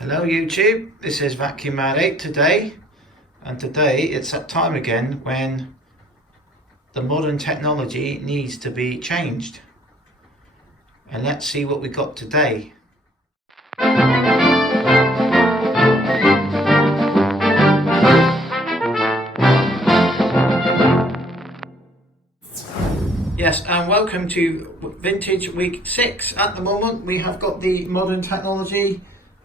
Hello YouTube, this is Vacuum Mad 8 today, and today it's that time again when the modern technology needs to be changed. And let's see what we got today. Yes, and welcome to Vintage Week 6. At the moment we have got the modern technology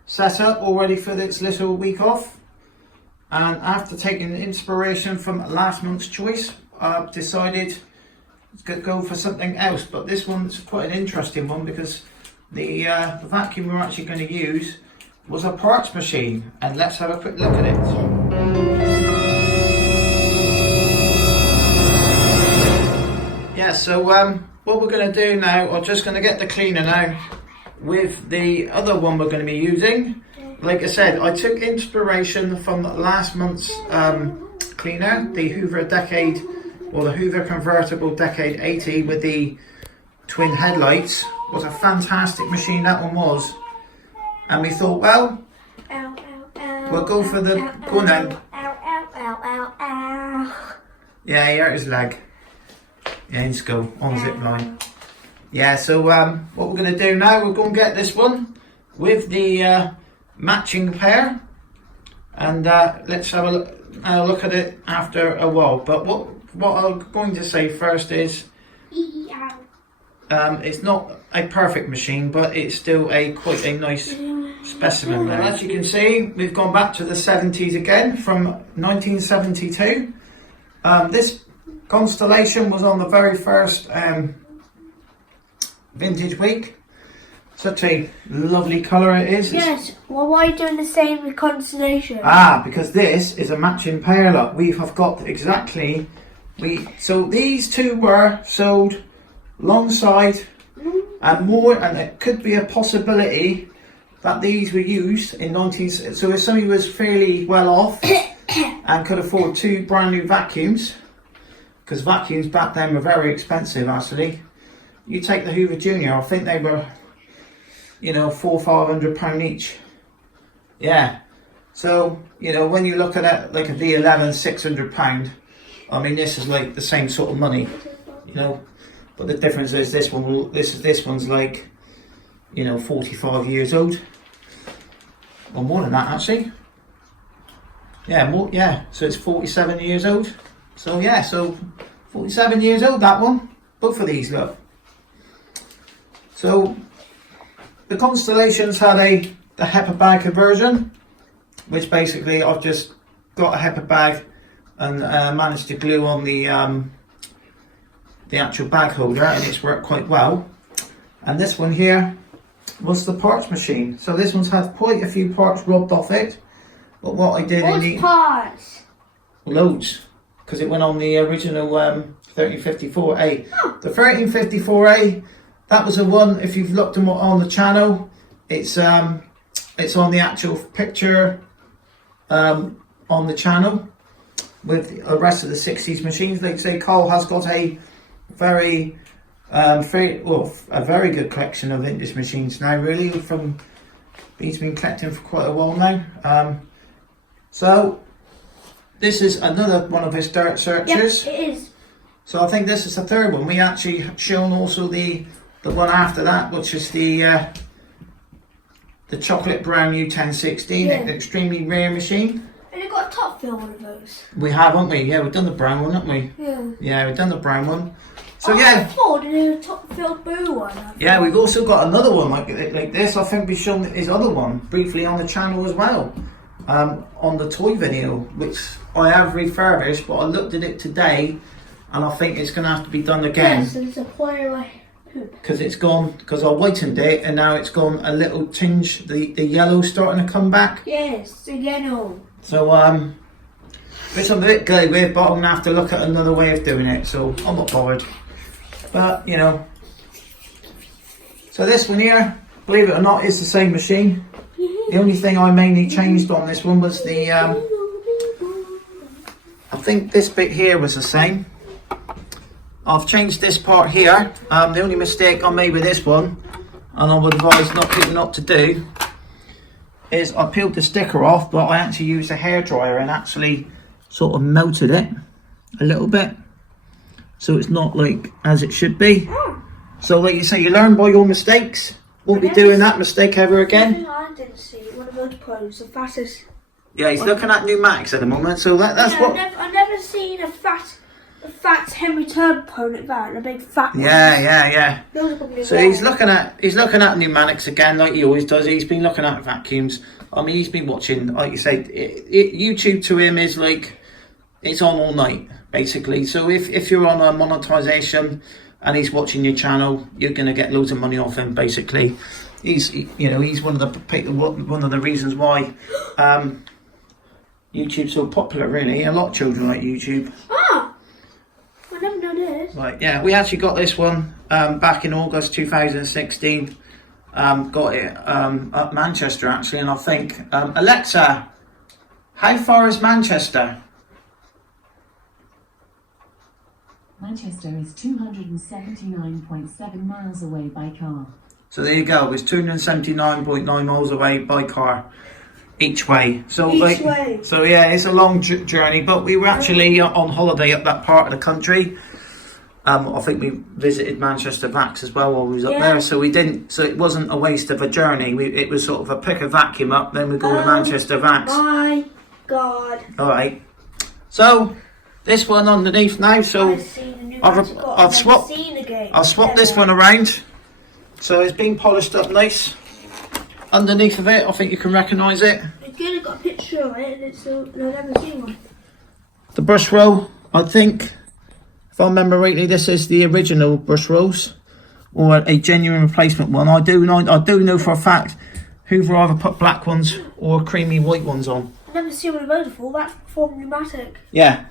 set up all ready for its little week off, and after taking inspiration from last month's choice, I've decided to go for something else. But this one's quite an interesting one because the vacuum we're actually going to use was a parts machine, and let's have a quick look at it. Yeah, so what we're going to do now, I'm just going to get the cleaner now with the other one we're going to be using. Like I said, I took inspiration from last month's cleaner, the Hoover Decade, or the Hoover Convertible Decade 80 with the twin headlights. It was a fantastic machine, that one was. And we thought, well, we'll go for the, go on then. Yeah, here his leg. Yeah, let's go on zip line. Yeah, so what we're going to do now, we're going to get this one with the matching pair, and let's have a look at it after a while. But what I'm going to say first is it's not a perfect machine, but it's still quite a nice specimen. And as you can see, we've gone back to the 70s again, from 1972. This Constellation was on the very first Vintage Week. Such a lovely colour it is. Yes, well, why are you doing the same with Constellation? Because this is a matching pair. Look, we have got exactly, so these two were sold alongside, and more, and it could be a possibility that these were used in so if somebody was fairly well off and could afford two brand new vacuums, because vacuums back then were very expensive actually. You take the Hoover Junior, I think they were, £400 or £500 each. Yeah. So, when you look at it, like a V11, £600, I mean, this is like the same sort of money, But the difference is this one's like, 45 years old. Or more than that actually. Yeah, more, yeah. So it's 47 years old. So yeah, so 47 years old, that one. Both of these, look. So the Constellations had the HEPA bag conversion, which basically I've just got a HEPA bag and managed to glue on the actual bag holder, and it's worked quite well. And this one here was the parts machine. So this one's had quite a few parts robbed off it. But what I did What parts? Loads, because it went on the original 1354A. Oh. The 1354A, that was the one, if you've looked on the channel, it's on the actual picture on the channel with the rest of the 60s machines. Like say, Carl has got a very good collection of vintage machines now, really, he's been collecting for quite a while now. So this is another one of his dirt searchers. Yep, it is. So I think this is the third one. We actually shown also the one after that, which is the chocolate brown U1016, an extremely rare machine. And you got a top fill one of those. We have, haven't we? Yeah, we've done the brown one, haven't we? Yeah. Yeah, we've done the brown one. So yeah. I did a top filled blue one. Yeah, we've also got another one like this. I think we've shown his other one briefly on the channel as well. On the toy video, which I have refurbished, but I looked at it today and I think it's going to have to be done again. Yes, it's a poor because it's gone, because I whitened it and now it's gone a little tinge, the yellow starting to come back. Yes, the yellow. So which I'm a bit gay with, but I'm going to have to look at another way of doing it, so I'm not bothered. But so this one here, believe it or not, is the same machine. The only thing I mainly changed on this one was the I think this bit here was the same. I've changed this part here. The only mistake I made with this one, and I would advise not people not to do, is I peeled the sticker off, but I actually used a hairdryer and actually sort of melted it a little bit, so it's not like as it should be. So like you say, you learn by your mistakes. Won't be doing that mistake ever again. I didn't see one of those pros, the fattest. Yeah, he's looking at pneumatics at the moment, so that's what. I've never seen a fat Henry Turbo like that, a big fat one. Yeah. Those are probably So he's looking at pneumatics again, like he always does. He's been looking at vacuums. I mean, he's been watching, like you say, YouTube to him is like it's on all night basically. So if you're on a monetization and he's watching your channel, you're gonna get loads of money off him. Basically, he's one of the reasons why YouTube's so popular. Really, a lot of children like YouTube. I never know this. Right, yeah, we actually got this one back in August 2016. Got it up Manchester actually, and I think Alexa, how far is Manchester? Manchester is 279.7 miles away by car. So there you go. It's 279.9 miles away by car each way. So Each way. So yeah, it's a long journey. But we were actually on holiday up that part of the country. I think we visited Manchester Vacs as well while we was up there. So we didn't. So it wasn't a waste of a journey. It was sort of a pick a vacuum up, then we go to Manchester Vacs. My God. All right. So this one underneath now. So I've seen a new I've swapped. swapped. I'll swap this one around. So it's been polished up nice. Underneath of it, I think you can recognise it. Again, I got a picture of it, and I've never seen one. The brush roll, I think, if I remember rightly, this is the original brush rolls, or a genuine replacement one. I do know for a fact Hoover either put black ones or creamy white ones on. I've never seen one of those before. That's for pneumatic. Yeah.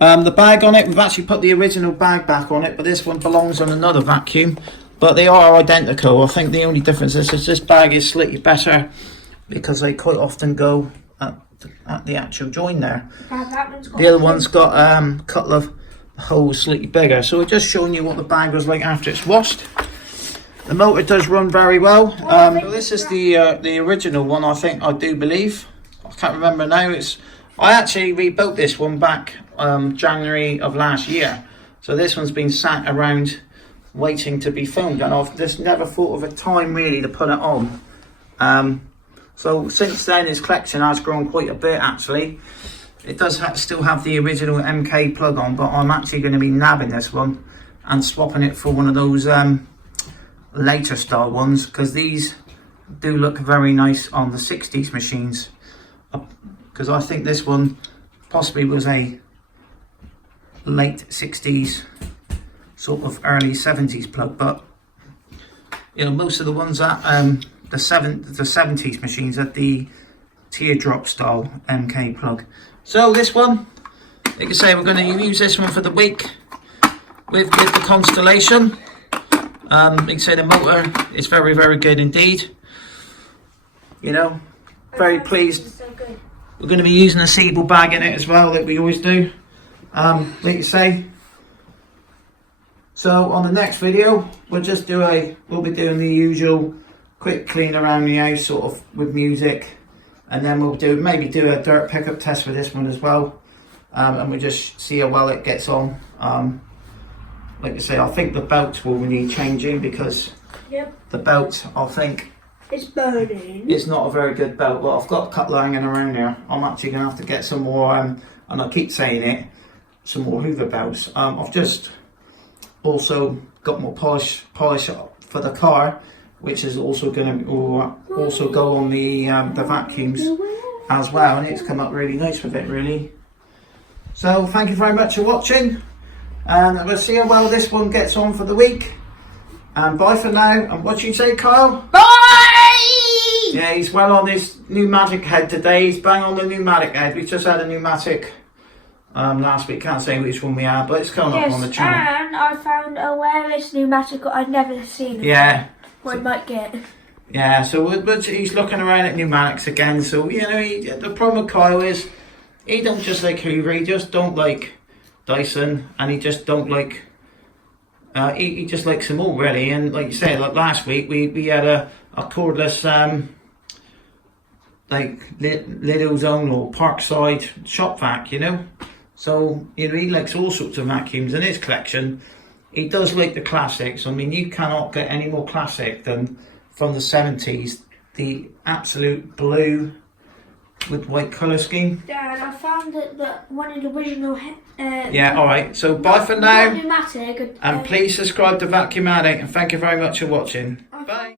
The bag on it, we've actually put the original bag back on it, but this one belongs on another vacuum. But they are identical. I think the only difference is this bag is slightly better because they quite often go at the actual join there. The other one's got a couple of holes slightly bigger. So we're just showing you what the bag was like after it's washed. The motor does run very well. So this is the original one, I do believe. I can't remember now. I actually rebuilt this one back January of last year. So this one's been sat around waiting to be filmed, and I've just never thought of a time really to put it on. So since then his collection has grown quite a bit actually. It does still have the original MK plug on, but I'm actually going to be nabbing this one and swapping it for one of those later style ones, because these do look very nice on the 60s machines, because I think this one possibly was a late 60s sort of early 70s plug, but you know, most of the ones at the 70s machines at the teardrop style MK plug. So this one, like I say, we're going to use this one for the week with the Constellation. Like I say, the motor is very, very good indeed. You know, very pleased. So good. We're going to be using a Siebel bag in it as well, like we always do. Like you say. So on the next video, we'll be doing the usual quick clean around the house, sort of with music, and then we'll maybe do a dirt pickup test for this one as well, and we'll just see how well it gets on. Like I say, I think the belt will need changing, because the belt, I think, it's burning. it's not a very good belt. But I've got a couple hanging around here. I'm actually going to have to get some more, and I keep saying it, some more Hoover belts. I've just also got more polish for the car, which is also going to also go on the vacuums as well, and it's come up really nice with it really. So thank you very much for watching, and we'll see how well this one gets on for the week, and bye for now. And what you say, Kyle? Bye! Yeah, he's well on his pneumatic head today. He's bang on the pneumatic head. We just had a pneumatic last week. Can't say which one we had, but it's coming up on the channel. And I found a wireless pneumatic I'd never seen. Yeah. I might get. Yeah, so he's looking around at pneumatics again. So you know, the problem with Kyle is he don't just like Hoover. He just don't like Dyson, and he just don't like. He just likes them all really. And like you say, like last week we had a cordless like Lidl's own or Parkside shop vac, you know. So you know, he likes all sorts of vacuums in his collection. He does like the classics. I mean, you cannot get any more classic than from the 70s. The absolute blue with white colour scheme. Dad, I found that one of the original. Yeah, alright. So bye for now. Pneumatic. And please subscribe to Vacuum Addict, and thank you very much for watching. Bye.